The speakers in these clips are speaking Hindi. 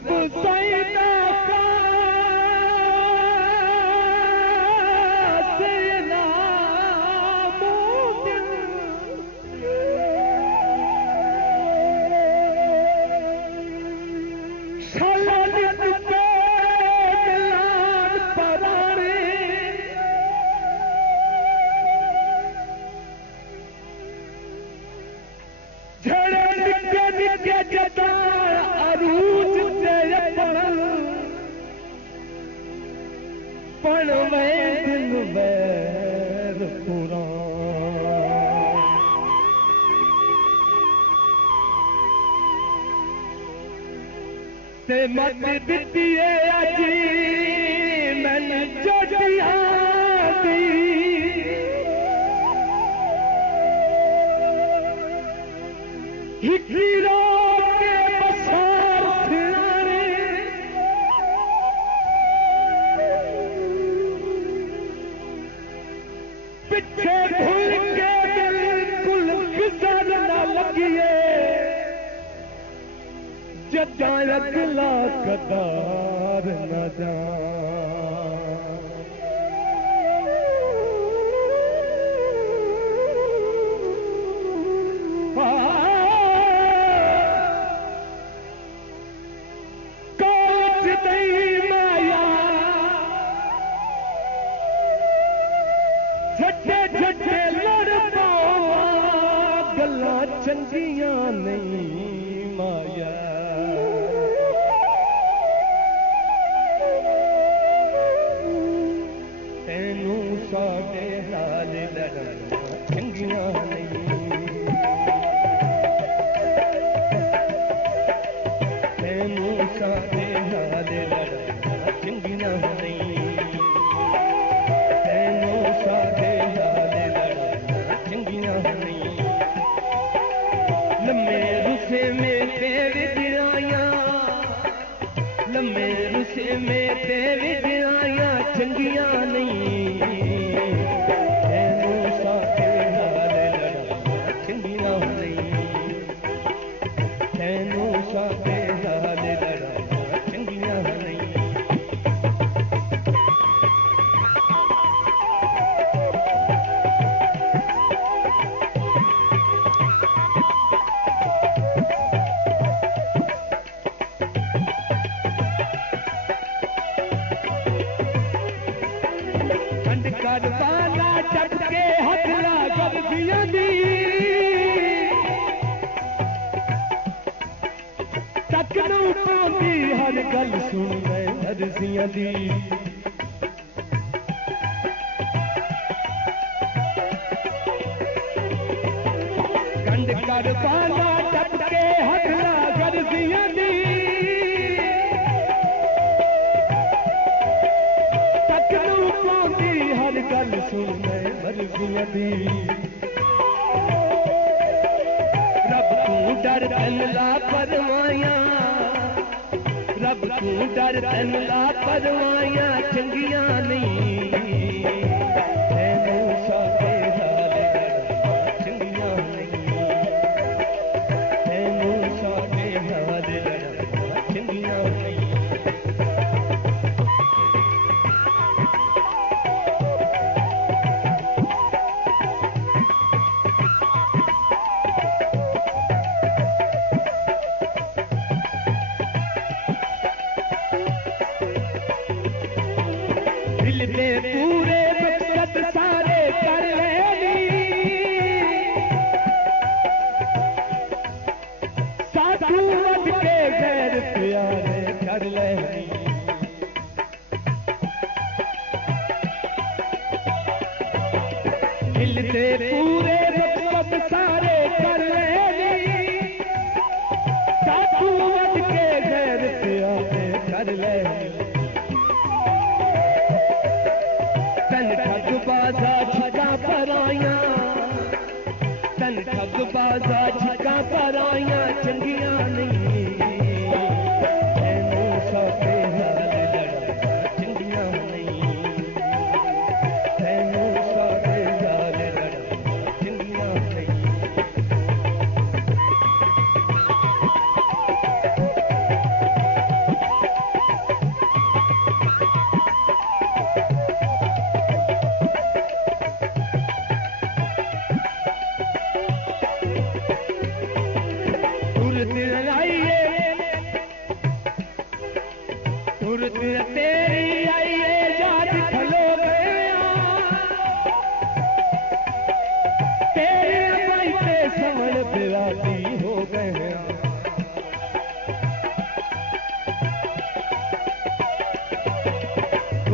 रब सैदा मत दिती अजी मैन चोटिया दी हिकीरो के बसार फिराने पिछे भूल के बिल्कुल गुजर न लगिए जदा अगला कतार न जा कोच नहीं माया झटे झटे लड़ पावा गल्ला चंगियां नहीं माया साडे नाल लड़ना चंगियां नहीं तैनू साडे नाल लड़ना चंगियां नहीं तैनू साडे नाल लड़ना चंगियां नहीं लम्मे रुसे में तेरे दिराया लम्मे रुसे में तेरे दिराया चंगियां नहीं हर गल सुन मैं नरसियां दी कंड कर पाला टपके हथला गरसियां दी तकनू पांदी हर गल सुन मैं नरसियां दी रब तू डर तन ला परवाया रब तू डर तैन ला परवाया चंगियां नहीं तैनू साडे नाल लड़ना चंगियां नहीं तैनू साडे नाल लड़ना चंगियां नहीं पूरे मकसद सारे कर लेनी साधु वध के गैर प्यारे कर लेनी दिल दे पूरे मकसद सारे कर लेनी साधु वध के गैर प्यारे कर लेनी बाजा झिका पराया तन ठग बाजा झिका पराया चंगियां नहीं तैनू साडे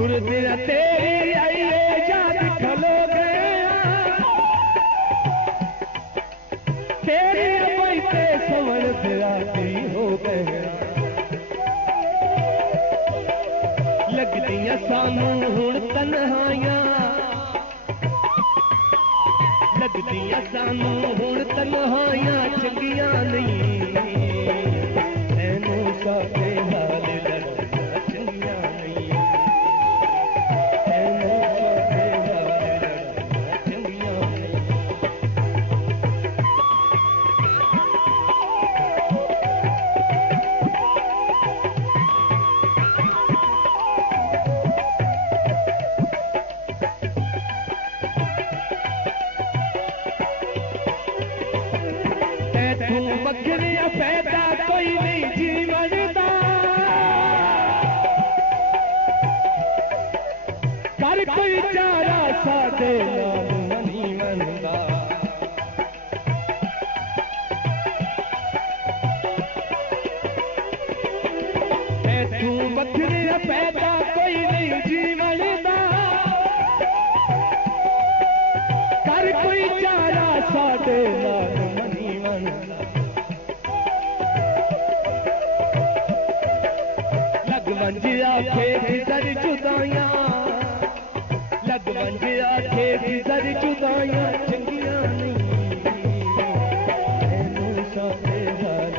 गुरदिया तेरी आइए याद खलो गया तेरी बैठे सवण राती हो गया लगदियां सानू हुण तन्हाइयां लगदियां सानू हुण तन्हाइयां चंगियां नहीं तैनू साडे हाल लड़ना चंगियां नहीं तैनू साडे हाल लड़ना चंगियां नहीं बकरिया पैदा कोई नहीं जीवन दा कर कोई चारा साडे नाल मनी मनदा तू बकरिया पैदा कोई नहीं जीवन दा कर कोई चारा साडे नाल मनी मनदा लगवंजिया खेत दर जुदाइयां लगवंजिया खेत दर जुदाइयां चंगियां नहीं तैनू साडे हाल